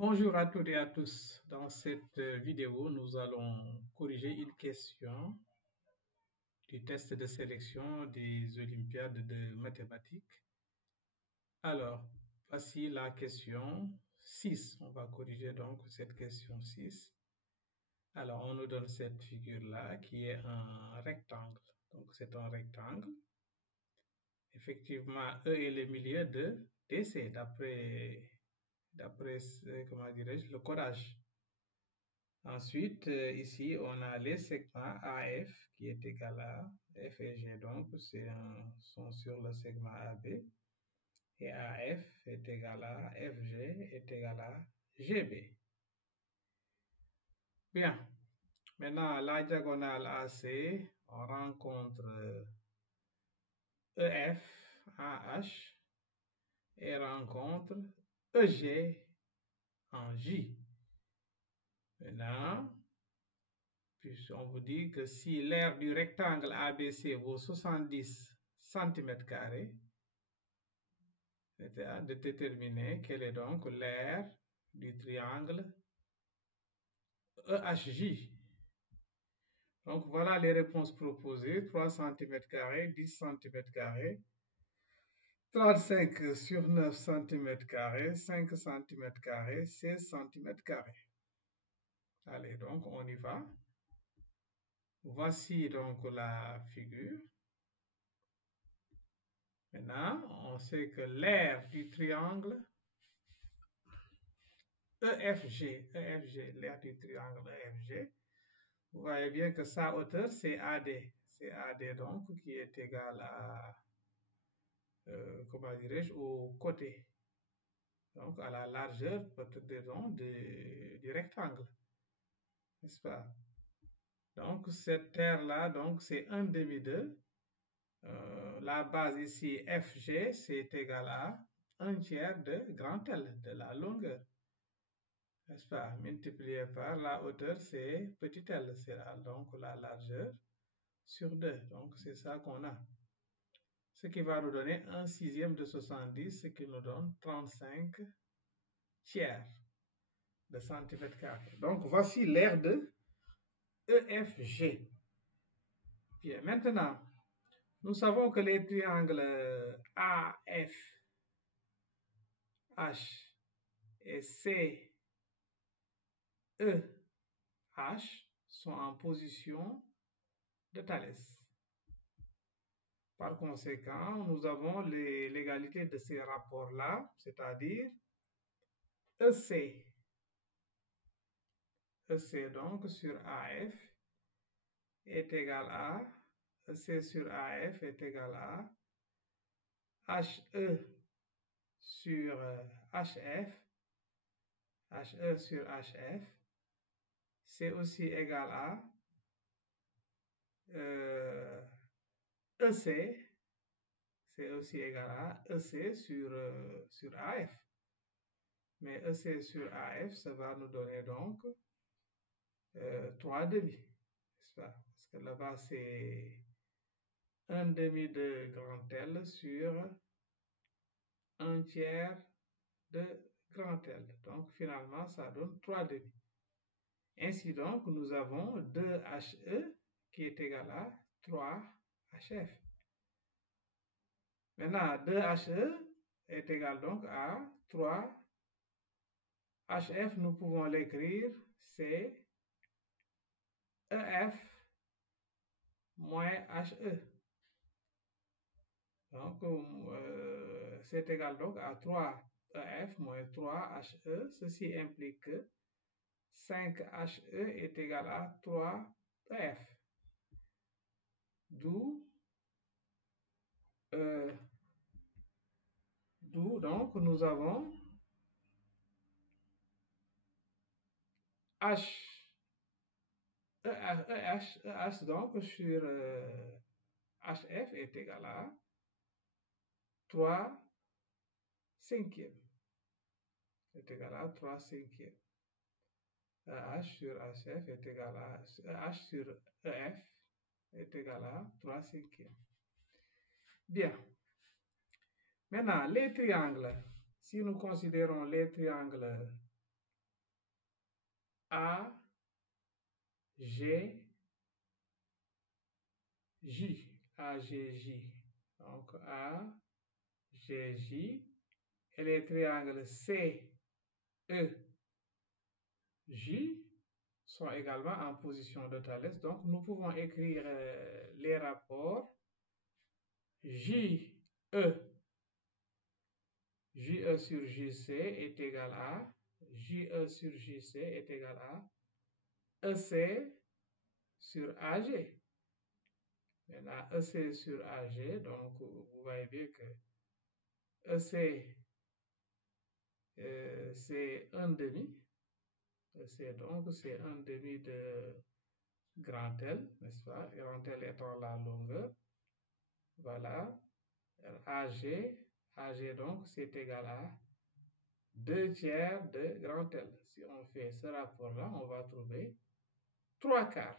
Bonjour à toutes et à tous. Dans cette vidéo, nous allons corriger une question du test de sélection des Olympiades de mathématiques. Alors, voici la question 6. On va corriger donc cette question 6. Alors, on nous donne cette figure-là qui est un rectangle. Donc, c'est un rectangle. Effectivement, E est le milieu de DC d'après comment dirais-je, le codage. Ensuite, ici, on a les segments AF qui est égal à F et G, donc sont sur le segment AB. Et AF est égal à FG est égal à GB. Bien, maintenant la diagonale AC, on rencontre EF en H et rencontre EG en J. Maintenant, puis on vous dit que si l'aire du rectangle ABC vaut 70 cm², c'est à de déterminer quelle est donc l'aire du triangle EHJ. Donc voilà les réponses proposées, 3 cm², 10 cm², 35 sur 9 cm², 5 cm², 16 cm². Allez, donc on y va. Voici donc la figure. Maintenant, on sait que l'aire du triangle EFG, l'aire du triangle EFG, vous voyez bien que sa hauteur c'est AD. C'est AD donc qui est égal à, comment dirais-je, au côté. Donc à la largeur, peut-être du rectangle. N'est-ce pas? Donc cette aire-là, donc c'est 1 demi de. La base ici, FG, c'est égal à 1 tiers de grand L, de la longueur. N'est-ce pas? Multiplié par la hauteur, c'est petit l, c'est donc la largeur sur 2. Donc c'est ça qu'on a. Ce qui va nous donner 1 sixième de 70, ce qui nous donne 35 tiers de centimètre carré. Donc voici l'aire de EFG. Bien, maintenant, nous savons que les triangles AF, H et CEH sont en position de Thalès. Par conséquent, nous avons l'égalité de ces rapports-là, c'est-à-dire EC donc sur AF est égal à, EC sur AF est égal à HE sur HF, HE sur HF, c'est aussi égal à EC, c'est aussi égal à EC sur AF. Mais EC sur AF, ça va nous donner donc 3 demi, n'est-ce pas? Parce que là-bas, c'est 1 demi de grand L sur 1 tiers de grand L. Donc, finalement, ça donne 3 demi. Ainsi donc, nous avons 2HE qui est égal à 3HF. Maintenant, 2HE est égal donc à 3HF. Nous pouvons l'écrire, c'est EF moins HE. Donc, c'est égal donc à 3EF moins 3HE. Ceci implique que 5HE est égal à 3EF. D'où donc nous avons EH donc sur HF est égal à 3 cinquièmes. Est égal à 3 cinquièmes. EH sur HF est égal à EH sur EF est égal à 3 cinquièmes. Bien. Maintenant, les triangles. Si nous considérons les triangles A, G, J. A, G, J. Donc A, G, J. Et les triangles C, E, J sont également en position de Thalès. Donc nous pouvons écrire les rapports JE. JE sur JC est égal à JE sur JC est égal à EC sur AG. Maintenant, EC sur AG, donc vous voyez bien que EC, c'est 1/2. EC, donc, c'est 1/2 de grand L, n'est-ce pas? Grand L étant la longueur. Voilà. AG, donc, c'est égal à 2/3 de grand L. Si on fait ce rapport-là, on va trouver 3/4.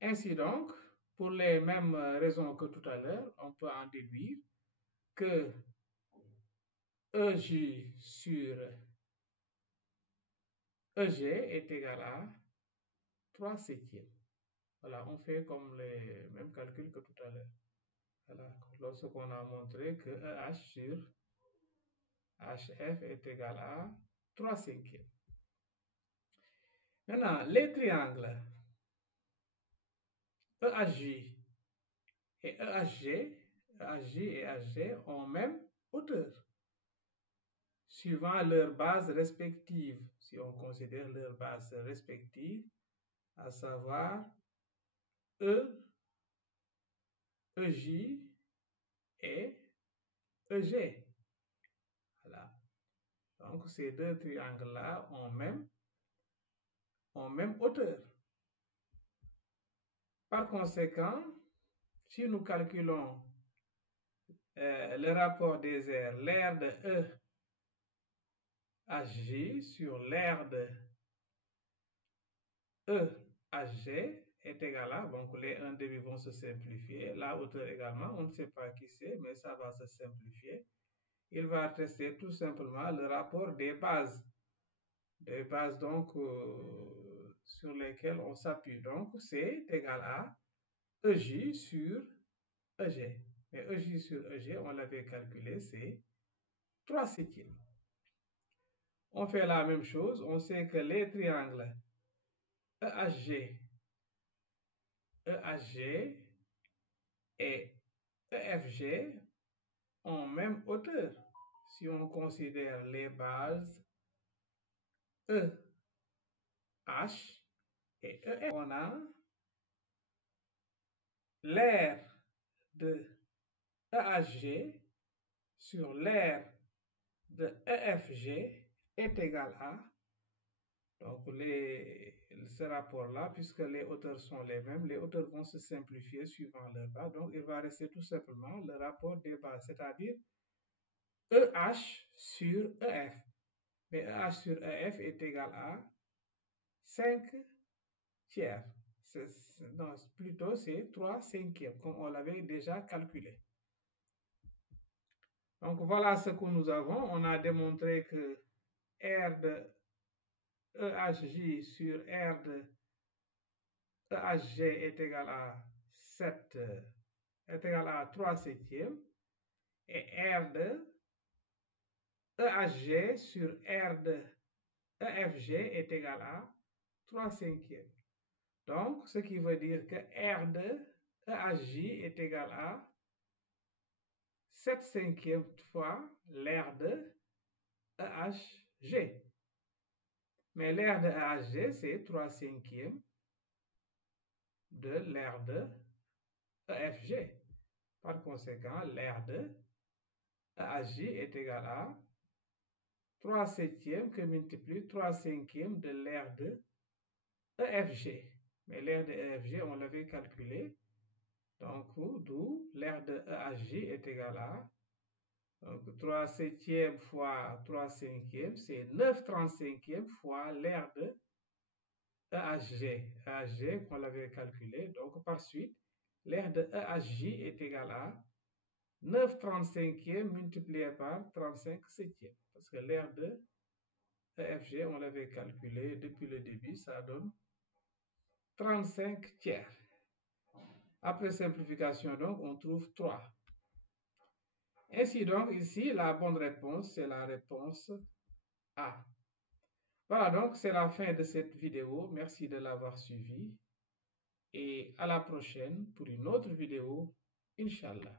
Ainsi donc, pour les mêmes raisons que tout à l'heure, on peut en déduire que EJ sur EG est égal à 3/7. Voilà, on fait comme les mêmes calculs que tout à l'heure. Voilà, lorsqu'on a montré que EH sur HF est égal à 3/5. Maintenant, les triangles EHJ et EHG ont même hauteur, suivant leurs bases respectives. Si on considère leurs bases respectives, à savoir E, EJ et EG. Voilà. Donc, ces deux triangles-là ont même hauteur. Par conséquent, si nous calculons le rapport des aires, l'aire de EHJ sur l'aire de EHG est égal à, donc les 1/2 vont se simplifier, la hauteur également, on ne sait pas qui c'est, mais ça va se simplifier. Il va rester tout simplement le rapport des bases donc sur lesquelles on s'appuie. Donc c'est égal à EJ sur EG. Mais EJ sur EG, on l'avait calculé, c'est 3/7. On fait la même chose, on sait que les triangles EHG et EFG ont même hauteur. Si on considère les bases EH et EF, on a l'aire de EHG sur l'aire de EFG est égal à, donc ce rapport-là, puisque les hauteurs sont les mêmes, les hauteurs vont se simplifier suivant leur base, donc il va rester tout simplement le rapport des bases, c'est-à-dire EH sur EF. Mais EH sur EF est égal à 5/3. Non, plutôt c'est 3/5, comme on l'avait déjà calculé. Donc voilà ce que nous avons. On a démontré que R de EHJ sur R de EHG est égal à 3/7 et R de EHG sur R de EFG est égal à 3/5. Donc, ce qui veut dire que R de EHJ est égal à 7/5 fois l'aire de EHG. Mais l'aire de EHG, c'est 3/5 de l'aire de EFG. Par conséquent, l'aire de EHJ est égal à 3/7 que multiplie 3/5 de l'aire de EFG. Mais l'aire de EFG, on l'avait calculé. Donc, d'où l'aire de EHJ est égal à 3/7 fois 3/5, c'est 9/35 fois l'aire de EHG. EHG qu'on l'avait calculé. Donc, par suite, l'aire de EHJ est égal à 9/35 multiplié par 35/7. Parce que l'aire de EFG, on l'avait calculé depuis le début, ça donne 35 tiers. Après simplification, donc, on trouve 3. Ainsi donc, ici, la bonne réponse, c'est la réponse A. Voilà, donc, c'est la fin de cette vidéo. Merci de l'avoir suivi. Et à la prochaine pour une autre vidéo, Inch'Allah.